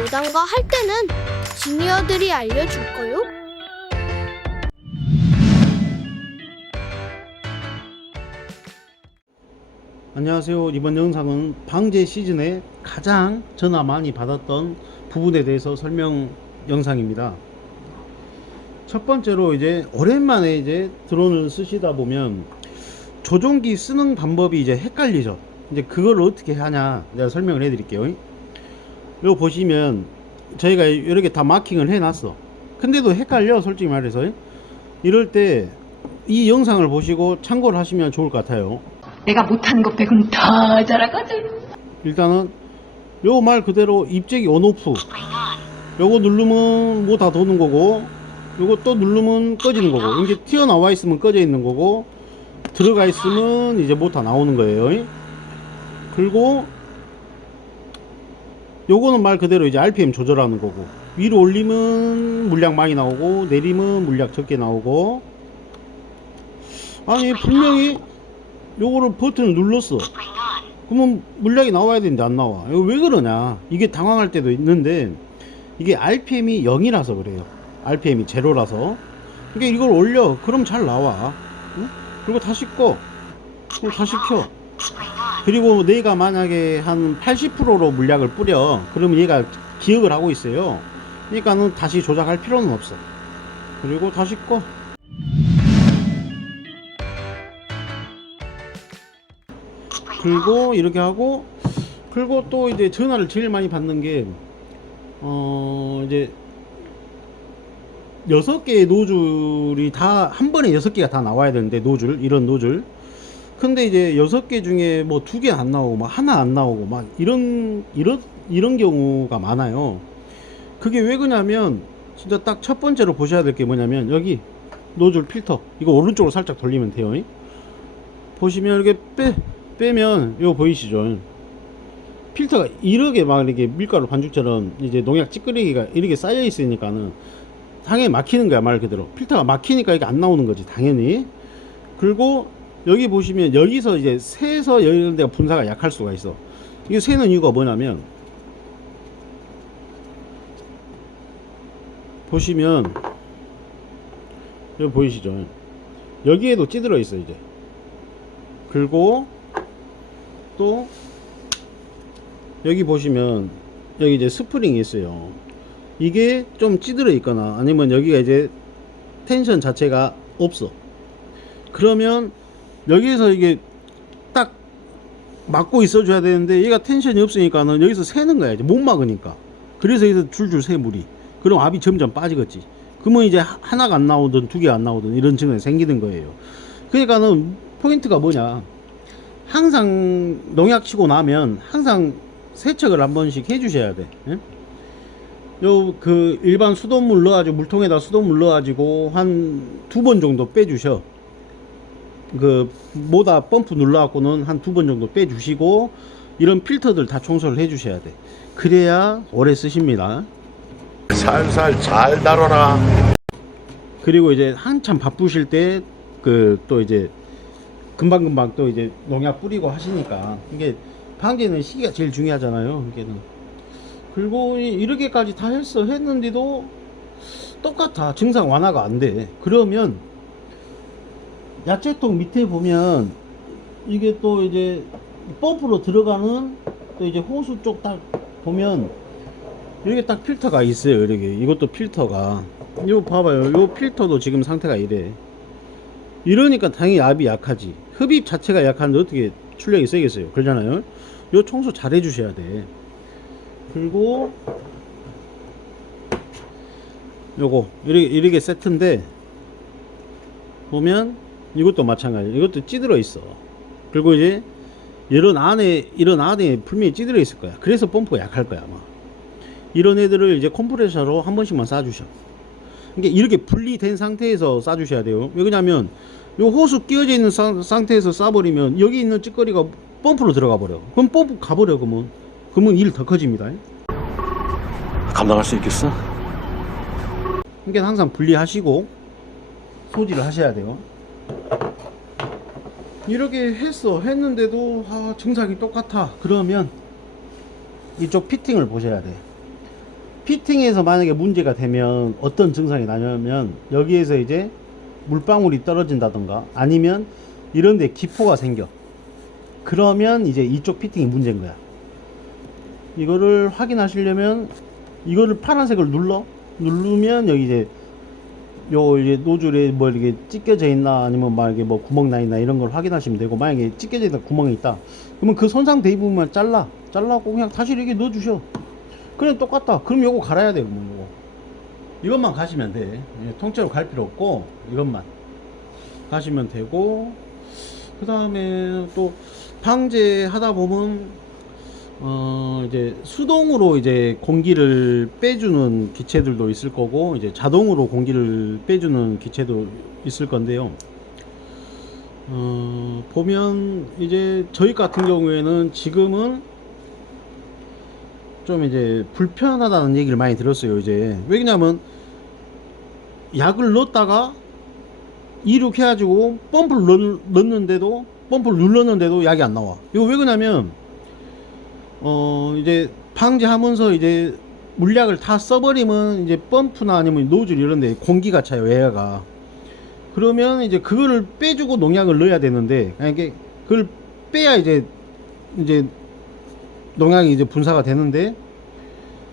뭐단가 할 때는 지니어들이 알려줄 거요. 안녕하세요. 이번 영상은 방제 시즌에 가장 전화 많이 받았던 부분에 대해서 설명 영상입니다. 첫 번째로 이제 오랜만에 이제 드론을 쓰시다 보면 조종기 쓰는 방법이 이제 헷갈리죠. 이제 그걸 어떻게 하냐 내가 설명을 해 드릴게요. 요 보시면 저희가 이렇게 다 마킹을 해 놨어. 근데도 헷갈려 솔직히 말해서 이럴 때 이 영상을 보시고 참고를 하시면 좋을 것 같아요. 내가 못하는 것 빼고는 다 잘하거든. 일단은 요 말 그대로 입재기 온오프 요거 누르면 뭐 다 도는 거고 요거 또 누르면 꺼지는 거고 이게 튀어나와 있으면 꺼져 있는 거고 들어가 있으면 이제 뭐 다 나오는 거예요 그리고 요거는 말 그대로 이제 RPM 조절하는 거고 위로 올리면 물량 많이 나오고 내리면 물량 적게 나오고 아니 분명히 요거를 버튼을 눌렀어 그러면 물량이 나와야 되는데 안 나와. 이거 왜 그러냐? 이게 당황할 때도 있는데 이게 RPM이 0이라서 그래요. RPM이 제로라서. 그러니까 이걸 올려. 그럼 잘 나와. 응? 그리고 다시 꺼. 그리고 다시 켜. 그리고 내가 만약에 한 80%로 물약을 뿌려. 그러면 얘가 기억을 하고 있어요. 그러니까는 다시 조작할 필요는 없어. 그리고 다시 꺼. 그리고 이렇게 하고 그리고 또 이제 전화를 제일 많이 받는 게 어 이제 여섯 개의 노즐이 다 한 번에 여섯 개가 다 나와야 되는데 노즐 이런 노즐 근데 이제 여섯 개 중에 뭐 두 개 안 나오고 막 하나 안 나오고 막 이런 이런 이런 경우가 많아요. 그게 왜 그러냐면 진짜 딱 첫 번째로 보셔야 될 게 뭐냐면 여기 노즐 필터. 이거 오른쪽으로 살짝 돌리면 돼요. 보시면 이렇게 빼 빼면 이거 보이시죠? 필터가 이렇게 막 이렇게 밀가루 반죽처럼 이제 농약 찌끄레기가 이렇게 쌓여 있으니까는 당연히 막히는 거야 말 그대로. 필터가 막히니까 이게 안 나오는 거지 당연히. 그리고 여기 보시면 여기서 이제 새에서 이런 데가 분사가 약할 수가 있어. 이게 새는 이유가 뭐냐면 보시면 여기 보이시죠? 여기에도 찌들어 있어 이제. 그리고 또 여기 보시면 여기 이제 스프링이 있어요. 이게 좀 찌들어 있거나 아니면 여기가 이제 텐션 자체가 없어. 그러면 여기에서 이게 딱 막고 있어 줘야 되는데 얘가 텐션이 없으니까는 여기서 새는 거야 이제. 못 막으니까. 그래서 여기서 줄줄 새 물이. 그럼 압이 점점 빠지겠지. 그러면 이제 하- 하나가 안 나오든 두 개가 안 나오든 이런 증상이 생기는 거예요. 그러니까는 포인트가 뭐냐. 항상 농약 치고 나면 항상 세척을 한 번씩 해 주셔야 돼. 요그 일반 수돗물 넣어가지고 물통에다 수돗물 넣어가지고 한 두 번 정도 빼주셔. 그 모다 펌프 눌러갖고는 한 두 번 정도 빼주시고 이런 필터들 다 청소를 해주셔야 돼. 그래야 오래 쓰십니다. 살살 잘 다뤄라. 그리고 이제 한참 바쁘실 때 그 또 이제 금방금방 또 이제 농약 뿌리고 하시니까 이게 방제는 시기가 제일 중요하잖아요. 이게는 그리고 이- 이렇게까지 다 했어 했는데도 똑같아 증상 완화가 안 돼. 그러면 야채통 밑에 보면 이게 또 이제 펌프로 들어가는 또 이제 호수 쪽 딱 보면 이렇게 딱 필터가 있어요. 이렇게 이것도 필터가 이거 봐봐요. 요 필터도 지금 상태가 이래. 이러니까 당연히 압이 약하지. 흡입 자체가 약한데 어떻게 출력이 세겠어요? 그러잖아요. 요 청소 잘 해주셔야 돼. 그리고 요거 이렇게 이렇게 세트인데 보면 이것도 마찬가지. 이것도 찌들어 있어. 그리고 이제 이런 안에 이런 안에 분명히 찌들어 있을 거야. 그래서 펌프가 약할 거야 아마. 이런 애들을 이제 컴프레셔로 한 번씩만 쏴주셔. 그러니까 이렇게 분리된 상태에서 쏴주셔야 돼요. 왜 그러냐면 요 호수 끼어져 있는 상, 상태에서 쏴버리면 여기 있는 찌꺼리가 펌프로 들어가 버려. 그럼 펌프 가버려 그러면. 그러면 일 더 커집니다. 감당할 수 있겠어? 그러니까 항상 분리하시고 소지를 하셔야 돼요. 이렇게 했어. 했는데도 아, 증상이 똑같아. 그러면 이쪽 피팅을 보셔야 돼. 피팅에서 만약에 문제가 되면 어떤 증상이 나냐면 여기에서 이제 물방울이 떨어진다던가 아니면 이런데 기포가 생겨. 그러면 이제 이쪽 피팅이 문제인 거야. 이거를 확인하시려면 이거를 파란색을 눌러? 누르면 여기 이제 요 이제 노즐에 뭐 이렇게 찢겨져 있나 아니면 막 이게 뭐 구멍 나 있나 이런 걸 확인하시면 되고 만약에 찢겨져 있다 구멍이 있다 그러면 그 손상 대부분만 잘라 잘라고 그냥 다시 이렇게 넣어 주셔. 그냥 똑같다. 그럼 요거 갈아야 돼 그러면 요거. 이것만 가시면 돼. 예, 통째로 갈 필요 없고 이것만 가시면 되고 그 다음에 또 방제 하다 보면 어 이제 수동으로 이제 공기를 빼주는 기체들도 있을 거고 이제 자동으로 공기를 빼주는 기체도 있을 건데요. 어 보면 이제 저희 같은 경우에는 지금은 좀 이제 불편하다는 얘기를 많이 들었어요. 이제 왜냐면 약을 넣었다가 이륙해가지고 펌프를 넣, 넣는데도 펌프를 눌렀는데도 약이 안 나와. 이거 왜 그러냐면 어 이제 방제하면서 이제 물약을 다 써버리면 이제 펌프나 아니면 노즐 이런데 공기가 차요 외야가. 그러면 이제 그거를 빼주고 농약을 넣어야 되는데 이게 그걸 빼야 이제 이제 농약이 이제 분사가 되는데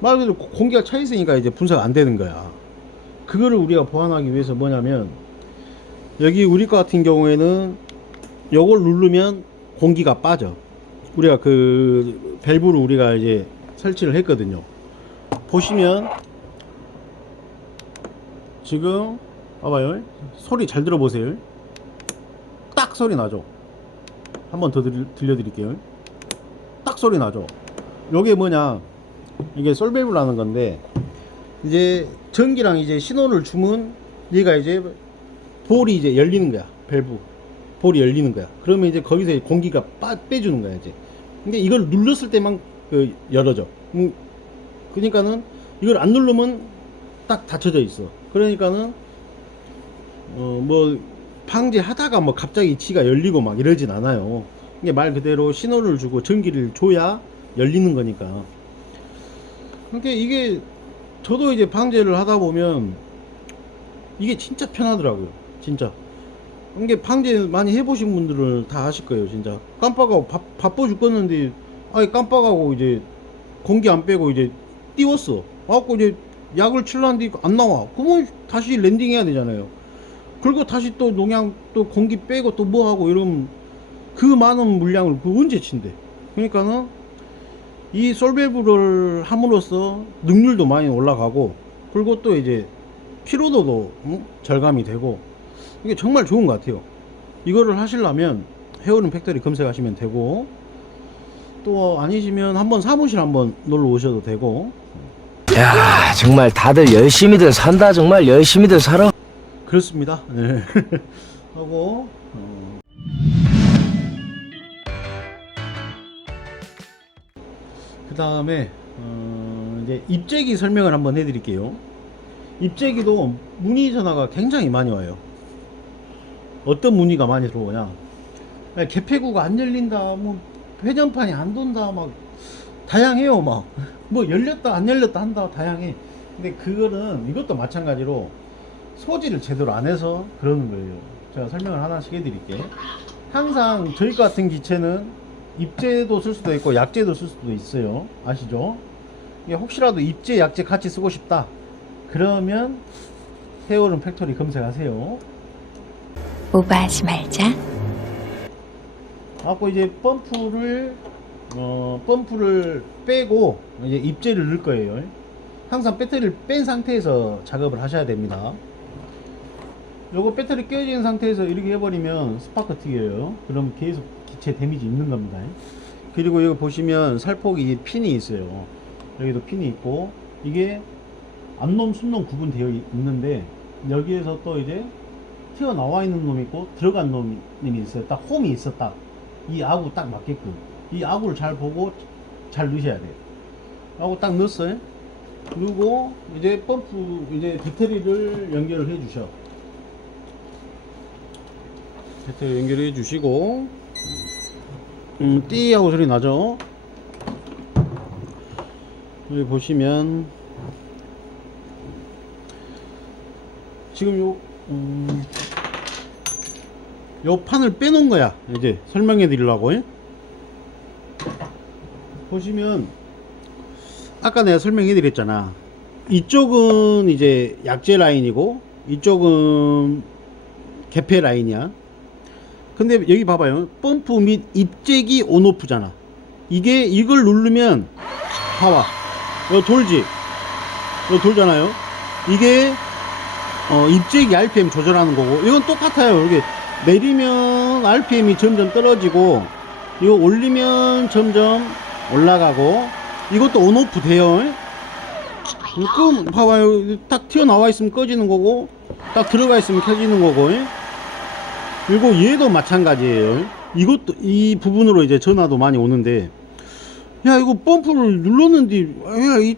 말 그대로 고- 공기가 차 있으니까 이제 분사가 안 되는 거야. 그거를 우리가 보완하기 위해서 뭐냐면 여기 우리 거 같은 경우에는 요걸 누르면 공기가 빠져 우리가 그 밸브를 우리가 이제 설치를 했거든요. 보시면 지금 봐봐요. 소리 잘 들어보세요. 딱 소리 나죠. 한번 더 들려 드릴게요. 딱 소리 나죠. 요게 뭐냐? 이게 솔밸브라는 건데 이제 전기랑 이제 신호를 주면 얘가 이제 볼이 이제 열리는 거야. 밸브. 볼이 열리는 거야. 그러면 이제 거기서 공기가 빠, 빼주는 거야, 이제. 근데 이걸 눌렀을 때만 그 열어져. 음, 그러니까는 이걸 안 누르면 딱 닫혀져 있어. 그러니까는 어 뭐 방제 하다가 뭐 갑자기 지가 열리고 막 이러진 않아요. 이게 말 그대로 신호를 주고 전기를 줘야 열리는 거니까. 그러니까 이게 저도 이제 방제를 하다 보면 이게 진짜 편하더라고요. 진짜. 이게 방제 많이 해보신 분들은 다 아실 거예요, 진짜. 깜빡하고 바, 바빠 죽겠는데, 아니 깜빡하고 이제 공기 안 빼고 이제 띄웠어. 와갖고 이제 약을 칠라는데 안 나와. 그러면 다시 랜딩 해야 되잖아요. 그리고 다시 또 농약 또 공기 빼고 또 뭐 하고 이러면 그 많은 물량을 그 언제 친대. 그러니까는 이 솔밸브를 함으로써 능률도 많이 올라가고 그리고 또 이제 피로도도 응? 절감이 되고 이게 정말 좋은 것 같아요. 이거를 하시려면 헤어링 팩토리 검색하시면 되고 또 아니시면 한번 사무실 한번 놀러 오셔도 되고 야 정말 다들 열심히들 산다 정말 열심히들 살아 그렇습니다. 네. 하고 어. 그 다음에 어, 이제 입재기 설명을 한번 해드릴게요. 입재기도 문의 전화가 굉장히 많이 와요. 어떤 문의가 많이 들어오냐? 야, 개폐구가 안 열린다, 뭐 회전판이 안 돈다, 막 다양해요, 막 뭐 열렸다 안 열렸다 한다 다양해. 근데 그거는 이것도 마찬가지로 소지를 제대로 안 해서 그러는 거예요. 제가 설명을 하나씩 해드릴게. 항상 저희 같은 기체는 입재도 쓸 수도 있고 약재도 쓸 수도 있어요. 아시죠? 혹시라도 입재, 약재 같이 쓰고 싶다. 그러면 헤어룸 팩토리 검색하세요. 오버하지 말자. 하고 이제 펌프를 어 펌프를 빼고 이제 입재를 넣을 거예요. 항상 배터리를 뺀 상태에서 작업을 하셔야 됩니다. 요거 배터리 깨어진 상태에서 이렇게 해버리면 스파크 튀겨요. 그럼 계속 기체 데미지 있는 겁니다. 그리고 여기 보시면 살폭이 핀이 있어요. 여기도 핀이 있고 이게 암놈 순놈 구분되어 있- 있는데 여기에서 또 이제 튀어나와 있는 놈이 있고 들어간 놈이 있어요. 딱 홈이 딱. 이 아구 딱 맞게끔 이 아구를 잘 보고 잘 넣으셔야 돼요 아구 딱 넣었어요 그리고 이제 펌프 이제 배터리를 연결을 해 주셔 세트 연결해 주시고 음, 띠 하고 소리 나죠? 여기 보시면 지금 요 음, 요 판을 빼놓은 거야. 이제 설명해 드리려고. 예? 보시면 아까 내가 설명해 드렸잖아. 이쪽은 이제 약재 라인이고 이쪽은 개폐 라인이야. 근데 여기 봐봐요. 펌프 및 입재기 온오프잖아. 이게 이걸 누르면 봐봐. 이거 돌지. 이거 돌잖아요. 이게 어, 입재기 RPM 조절하는 거고. 이건 똑같아요. 이렇게 내리면 RPM이 점점 떨어지고 이거 올리면 점점 올라가고 이것도 온오프 돼요. 끄 봐봐요. 딱 튀어나와 있으면 꺼지는 거고 딱 들어가 있으면 켜지는 거고. 그리고 얘도 마찬가지예요. 이것도 이 부분으로 이제 전화도 많이 오는데 야 이거 펌프를 눌렀는데 야왜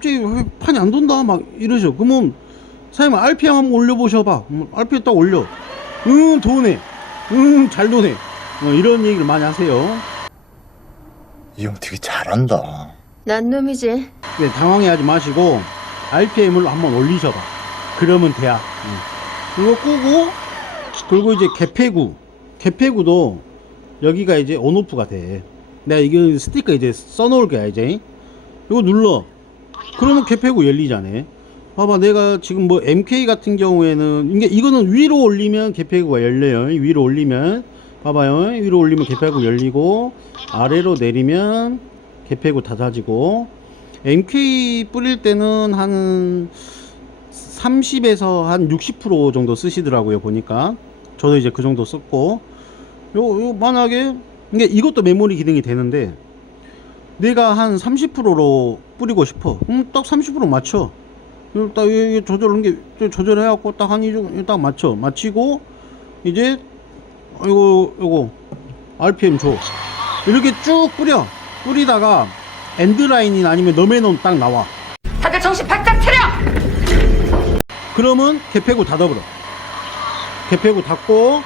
판이 안 돈다 막 이러죠 그러면 사장님 RPM 한번 올려보셔봐. 음, RPM 딱 올려. 응 도네 응잘 도네 어, 이런 얘기를 많이 하세요 이 형 되게 잘한다. 난 놈이지. 네, 당황해하지 마시고 RPM을 한번 올리셔봐. 그러면 돼야. 응. 이거 끄고 그리고 이제 개폐구 개폐구도 여기가 이제 온오프가 돼. 내가 이거 스티커 이제 써놓을 거야 이제. 이거 눌러. 그러면 개폐구 열리잖아. 봐봐 내가 지금 뭐 MK 같은 경우에는 이게 이거는 위로 올리면 개폐구가 열려요. 위로 올리면. 봐봐요. 위로 올리면 개폐구 열리고 아래로 내리면 개폐구 닫아지고. MK 뿌릴 때는 한 30에서 한 60% 정도 쓰시더라고요 보니까. 저도 이제 그 정도 썼고. 요, 요 만약에 이게 이것도 메모리 기능이 되는데 내가 한 30%로 뿌리고 싶어. 그럼 딱 30% 맞춰 딱 이게 조절한 게 조절해 갖고 딱 한이 정도 딱 맞춰. 맞추고 이제 이거 요거 RPM 줘. 이렇게 쭉 뿌려. 뿌리다가 엔드라인이 아니면 너메논 딱 나와. 다들 정신 바짝 차려! 그러면 개폐구 닫아버려. 개폐구 닫고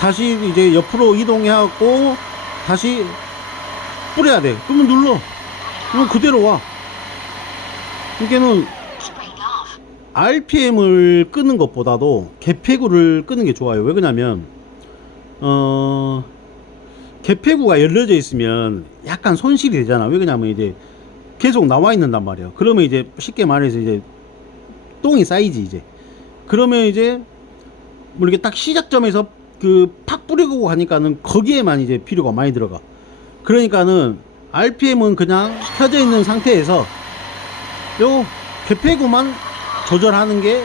다시 이제 옆으로 이동해갖고 다시 뿌려야 돼. 그러면 눌러. 그럼 그대로 와 그러니까는 RPM을 끄는 것보다도 개폐구를 끄는 게 좋아요. 왜 그러냐면 어 개폐구가 열려져 있으면 약간 손실이 되잖아. 왜 그러냐면 이제 계속 나와 있는단 말이야. 그러면 이제 쉽게 말해서 이제 똥이 쌓이지 이제. 그러면 이제 뭐 이렇게 딱 시작점에서 그 팍 뿌리고 하니까는 거기에만 이제 필요가 많이 들어가. 그러니까는 RPM은 그냥 켜져 있는 상태에서 요 개폐구만 조절하는 게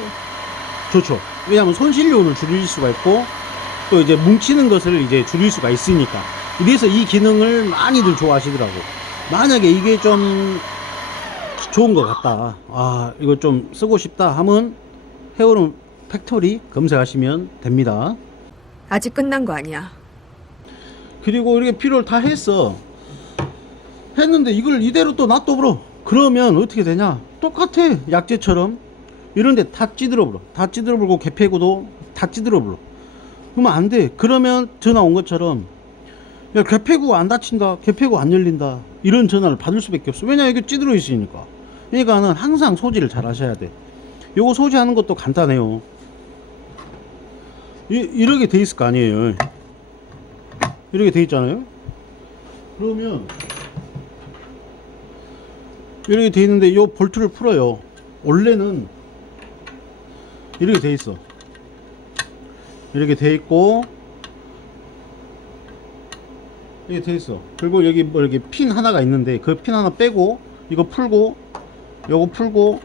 좋죠 왜냐하면 손실료를 줄일 수가 있고 또 이제 뭉치는 것을 이제 줄일 수가 있으니까 이래서 이 기능을 많이들 좋아하시더라고 만약에 이게 좀 좋은 것 같다. 아, 이거 좀 쓰고 싶다 하면 헤어룸 팩토리 검색하시면 됩니다. 아직 끝난 거 아니야. 그리고 이렇게 필요를 다 했어. 했는데 이걸 이대로 또 놔둬버려. 그러면 어떻게 되냐? 똑같아. 약재처럼. 이런데 다 찌들어버려. 다 찌들어버리고 개폐구도 다 찌들어버려. 그러면 안 돼. 그러면 전화 온 것처럼 야 개폐구 안 닫힌다. 개폐구 안 열린다. 이런 전화를 받을 수밖에 없어. 왜냐 이게 찌들어 있으니까. 그러니까는 항상 소지를 잘 하셔야 돼. 요거 소지하는 것도 간단해요. 이, 이렇게 돼 있을 거 아니에요. 이렇게 돼 있잖아요. 그러면 이렇게 돼 있는데 요 볼트를 풀어요. 원래는 이렇게 돼 있어. 이렇게 돼 있고 이렇게 돼 있어. 그리고 여기 뭐 이렇게 핀 하나가 있는데 그 핀 하나 빼고 이거 풀고 요거 풀고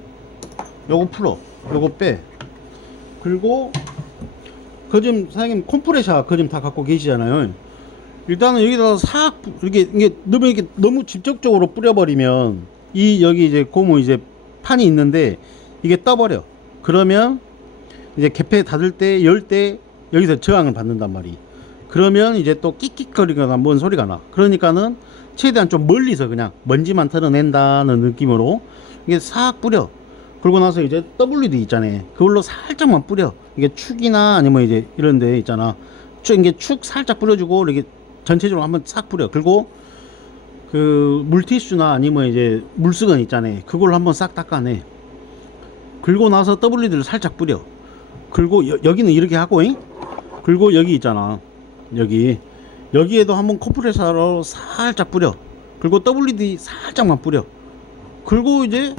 요거 풀어. 요거 빼. 그리고 그좀 사장님 컴프레셔 그좀다 갖고 계시잖아요. 일단은 여기다가 싹 이렇게 이게 너무 이렇게 너무 직접적으로 뿌려버리면 이 여기 이제 고무 이제 판이 있는데 이게 떠버려. 그러면 이제 개폐 닫을 때 열 때 여기서 저항을 받는단 말이. 그러면 이제 또 끽끽거리거나 뭔 소리가 나. 그러니까는 최대한 좀 멀리서 그냥 먼지만 털어낸다는 느낌으로 이게 싹 뿌려. 그러고 나서 이제 WD 있잖아요. 그걸로 살짝만 뿌려. 이게 축이나 아니면 이제 이런 데 있잖아. 쭉 이게 축 살짝 뿌려주고 이렇게 전체적으로 한번 싹 뿌려. 그리고 그 물티슈나 아니면 이제 물수건 있잖아요. 그걸 한번 싹 닦아내. 그리고 나서 WD를 살짝 뿌려. 그리고 여, 여기는 이렇게 하고, 잉? 그리고 여기 있잖아. 여기. 여기에도 한번 컴프레서로 살짝 뿌려. 그리고 WD 살짝만 뿌려. 그리고 이제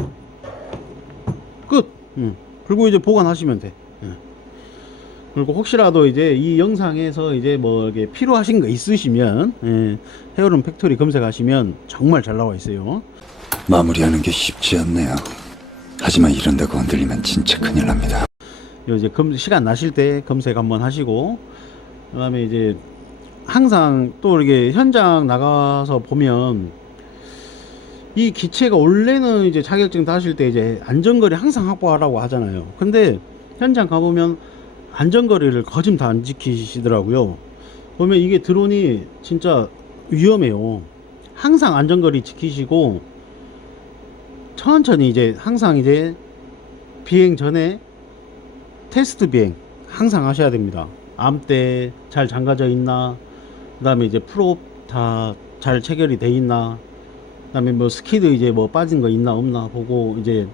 끝. 응. 그리고 이제 보관하시면 돼. 응. 그리고 혹시라도 이제 이 영상에서 이제 뭐 이게 필요하신 거 있으시면 예, 헤어룸 팩토리 검색하시면 정말 잘 나와 있어요. 마무리하는 게 쉽지 않네요. 하지만 이런 데 건들리면 진짜 큰일 납니다. 요 이제 검, 시간 나실 때 검색 한번 하시고 그다음에 이제 항상 또 이렇게 현장 나가서 보면 이 기체가 원래는 이제 자격증 따실 때 이제 안전거리 항상 확보하라고 하잖아요. 근데 현장 가보면 안전거리를 거진 다안 지키시더라고요. 보면 이게 드론이 진짜 위험해요. 항상 안전거리 지키시고 천천히 이제 항상 이제 비행 전에 테스트 비행 항상 하셔야 됩니다. 암대 잘 잠가져 있나, 그 다음에 이제 프롭 다잘 체결이 돼 있나, 그 다음에 뭐 스키드 이제 뭐 빠진 거 있나 없나 보고 이제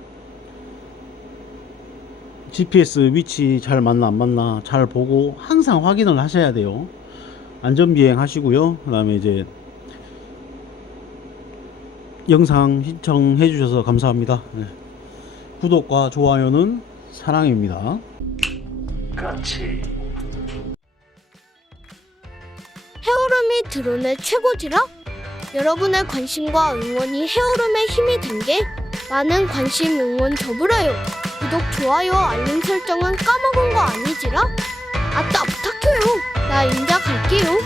GPS 위치 잘 맞나 안 맞나 잘 보고 항상 확인을 하셔야 돼요. 안전 비행 하시고요. 그 다음에 이제 영상 시청해 주셔서 감사합니다. 네. 구독과 좋아요는 사랑입니다. 헤어룸이 드론의 최고지라? 여러분의 관심과 응원이 헤어룸의 힘이 된 게 많은 관심 응원 더불어요. 구독, 좋아요, 알림 설정은 까먹은 거 아니지라? 아따 부탁해요. 나 인자 갈게요.